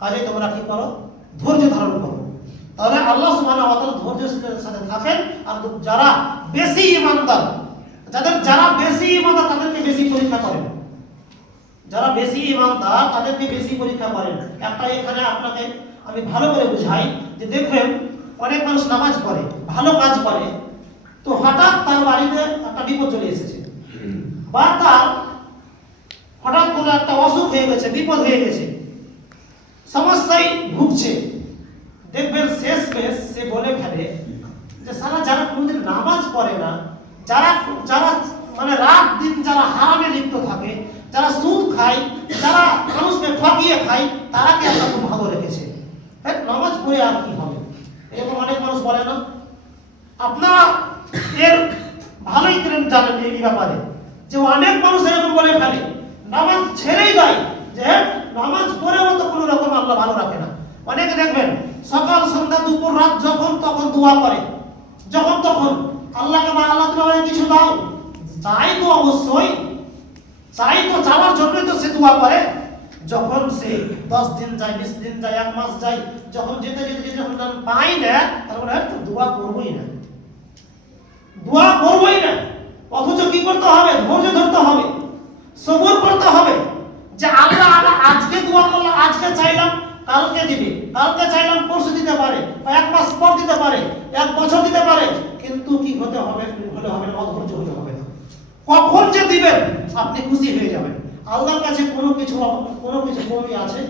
কাজে তোমরা কি করো? ধৈর্য ধারণ করো। তাহলে আল্লাহ সুবহানাহু ওয়া তাআলা ধৈর্যশীলদের সাথে থাকেন। আর যারা বেশি ঈমানদার, যারা বেশি ঈমানদার তাদেরকে বেশি পরীক্ষা করেন। যারা বেশি ঈমানদার তাদেরকে বেশি পরীক্ষা করেন। একটা এখানে আপনাকে আমি ভালো করে বুঝাই যে দেখবেন অনেক মানুষ নামাজ পড়ে, ভালো কাজ করে, তো হঠাৎ তার বাড়িতে একটা বিপদ চলে এসেছে, বা তার হঠাৎ কোনো একটা অসুখ হয়ে গেছে, বিপদ হয়ে গেছে, সমস্যায় ভুগছে। দেখবেন শেষমেশ সে বলে ফেলে যে সারা যারা কোনোদিন নামাজ পড়ে না, যারা যারা মানে রাত দিন যারা হারামে লিপ্ত থাকে, যারা সুদ খায়, যারা মানুষকে ঠকিয়ে খায়, তারাকে আল্লাহ খুব ভালো রেখেছে। হ্যাঁ, নামাজ পড়ে আর কি হবে? এরকম অনেক মানুষ বলে না? আপনারা এর ভালোই করে জানেন এই ব্যাপারে যে অনেক মানুষ এরকম বলে ফেলে, নামাজ ছেড়েই দেয়, যে নামাজ পড়েও তো কোনো রকম আল্লাহ ভালো রাখে না। অনেকে দেখবেন সকাল সন্ধ্যা দুপুর রাত যখন তখন দোয়া করে, যখন তখন আল্লাহকে বলে আল্লাহ তুমি আমাকে কিছু দাও। চাই তো অবশ্যই, চাই তো, চাওয়ার জন্যই তো সে দোয়া করে। যখন সে 10 দিন যায়, 20 দিন যায়, 1 মাস যায়, যখন যেতে যেতে যখন পাই না, তারপরে আর তো দোয়া করবোই না, দোয়া করবোই না। অথচ কি করতে হবে? ধৈর্য ধরতে হবে, সবর করতে হবে যে আল্লাহ আজকে দোয়া করলাম, আজকে চাইলাম, কালকে দিবে, কালকে চাইলাম পরশু দিতে পারে, বা 1 মাস পর দিতে পারে, 1 বছর দিতে পারে, কিন্তু কি হতে হবে? হলে হবে না, অধৈর্য হলে হবে না। কখন যে দিবেন আপনি খুশি হয়ে যাবেন। আল্লাহর কাছে কোনো কিছু কমই আছে?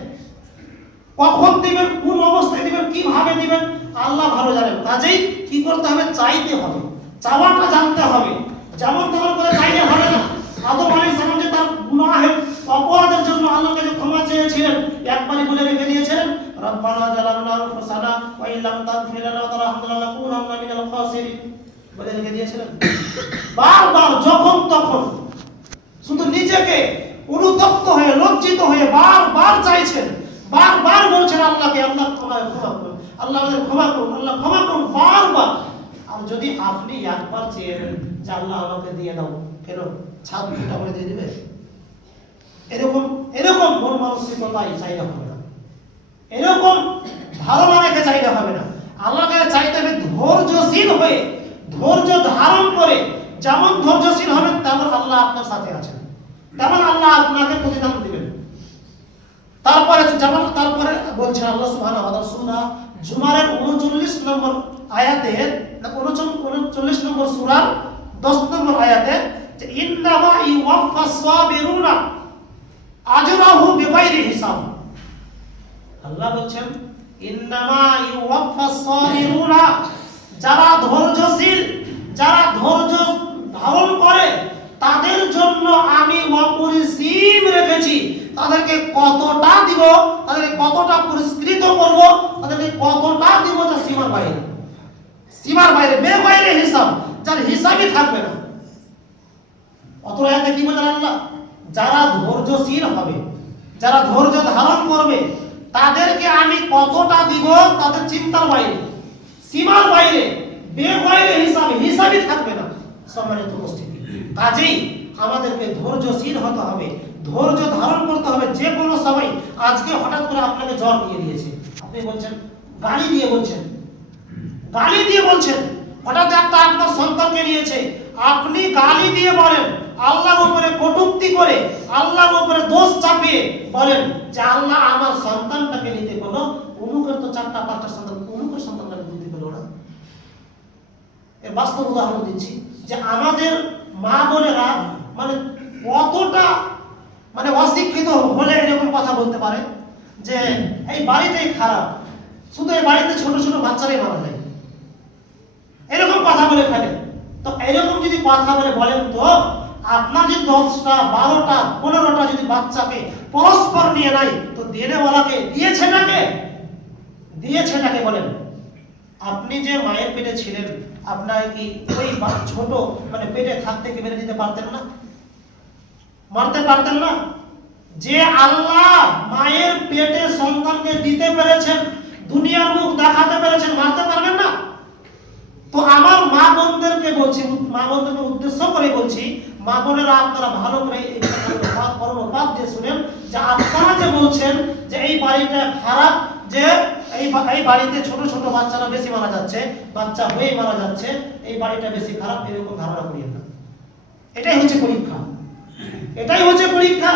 কখন দিবেন, কোন অবস্থায় দিবেন, কিভাবে দিবেন আল্লাহ ভালো জানেন। কাজেই কি করতে হবে? চাইতে হবে, চাওয়াটা জানতে হবে। যেমন তেমন করে চাইলে হবে না। আদম আলাইহিস সালাম যে তার গুনাহের অপরাধের জন্য আল্লাহর কাছে ক্ষমা চেয়েছিলেন, একবারই বলে রেখে দিয়েছিলেন, রব্বানা জালামনা আনফুসানা ওয়া ইল্লাম তাগফির লানা ওয়া তারহামনা লানাকুনান্না মিনাল খাসিরিন বলে রেখে দিয়েছিলেন। বারবার যখন তখন শুধু নিজেকে অনুতপ্ত হয়ে, লজ্জিত হয়ে বারবার চাইছেন, বারবার বলছেন আল্লাহকে, আল্লাহ ক্ষমা করুন, আল্লাহ আমাদের ক্ষমা করুন, আল্লাহ ক্ষমা করুন, বারবার। আর যদি আপনি একবার চেয়ে যে আল্লাহ আমাকে দিয়ে দাও, কেন ছাদ ফুটা করে দিয়ে দিবে? এরকম এরকম মন মানসিকতাই চাইলে হবে না, এরকম ধারণা রেখে চাইলে হবে না। আল্লাহকে চাইতে হবে ধৈর্যশীল হয়ে, ধৈর্য ধারণ করে। যেমন ধৈর্যশীল হবেন তেমন আল্লাহ আপনার সাথে আছেন, তেমন আল্লাহ আপনাকে প্রতিদান দিবেন। তারপরে বলছেন আল্লাহ সুবহানাহু ওয়া তাআলা সূরা জুমারের 39 নম্বর আয়াতে, 39 নম্বর সূরার 10 নম্বর আয়াতে, যে ইন্নামা ইউওয়াফাস সাবিরুনা আজরাহু বিগাইরি হিসাব। আল্লাহ বলছেন ইন্নামা ইউওয়াফাস সাবিরুনা, যারা ধৈর্যশীল, যারা ধৈর্য ধারণ করে, তাদের জন্য আমি অপরিসীম রেখেছি। তাদেরকে কতটা দিব, তাদেরকে কতটা পুরস্কৃত করব, তাদেরকে কতটা দিব যা সীমার বাইরে, সীমার বাইরে, বেগাইরে হিসাব, যার হিসাবই থাকবে না। অত আয়াতে কি বলেন আল্লাহ? যারা ধৈর্যশীল হবে, যারা ধৈর্য ধারণ করবে, তাদেরকে আমি কতটা দিব তাদের চিন্তার বাইরে, সীমার বাইরে, বেগাইরে হিসাব, হিসাবই থাকবে না। সম্মানিত উপস্থিতি, কাজেই আমাদেরকে ধৈর্যশীল হতে হবে, ধৈর্য ধারণ করতে হবে। যে কোনো সময়, আজকে হঠাৎ করে আপনাকে জ্বর দিয়ে দিয়েছে, আপনি বলছেন, গালি দিয়ে বলছেন, গালি দিয়ে বলছেন, হঠাৎ একটা আপনার সন্তানকে নিয়েছে, আপনি গালি দিয়ে বলেন, আল্লাহর উপরে কটূক্তি করে, আল্লাহর উপরে দোষ চাপিয়ে বলেন যে আল্লাহ আমার সন্তানটাকে নিতে বলো, অমুকের তো 4টা 5টা সন্তান, অমুকের সন্তানটাকে নিতে বলো না। এর বাস্তব উদাহরণ দিচ্ছি যে আমাদের মা বোনেরা মানে কতটা মানে অশিক্ষিত হলে এরকম কথা বলতে পারে যে এই বাড়িটাই খারাপ, শুধু এই বাড়িতে ছোট ছোট বাচ্চারাই মারা যায়, এরকম কথা বলে ফেলে। তো এরকম যদি কথা বলেন, তো আপনার যদি 10টা 12টা 15টা যদি বাচ্চাকে পরস্পর নিয়ে নাই, তো দেনেওয়ালাকে দিয়েছেটাকে বলেন। আপনি যে মায়ের পেটে ছিলেন, আপনার কি ওই ছোট মানে পেটে থাকতে কি মেরে দিতে পারতেন না? মারতে পারতেন না? যে আল্লাহ মায়ের পেটে সন্তানকে দিতে পেরেছেন, দুনিয়ার মুখ দেখাতে পেরেছেন, মারতে পারবেন না? তো আমার মা বোনদেরকে বলছি, মা বোনদেরকে উদ্দেশ্য করে বলছি, মা বোনেরা আপনারা ভালো করে এই কথাগুলো কর্ণপাত দিয়ে শুনেন, যে আপনারা যে বলছেন যে এই বাড়িটা খারাপ, যে এই বাড়িতে ছোট ছোট বাচ্চারা বেশি মারা যাচ্ছে, বাচ্চা হয়ে মারা যাচ্ছে, এই বাড়িটা বেশি খারাপ, এরকম ধারণা করিয়েন না। এটাই হচ্ছে পরীক্ষা, এটাই হচ্ছে পরীক্ষা।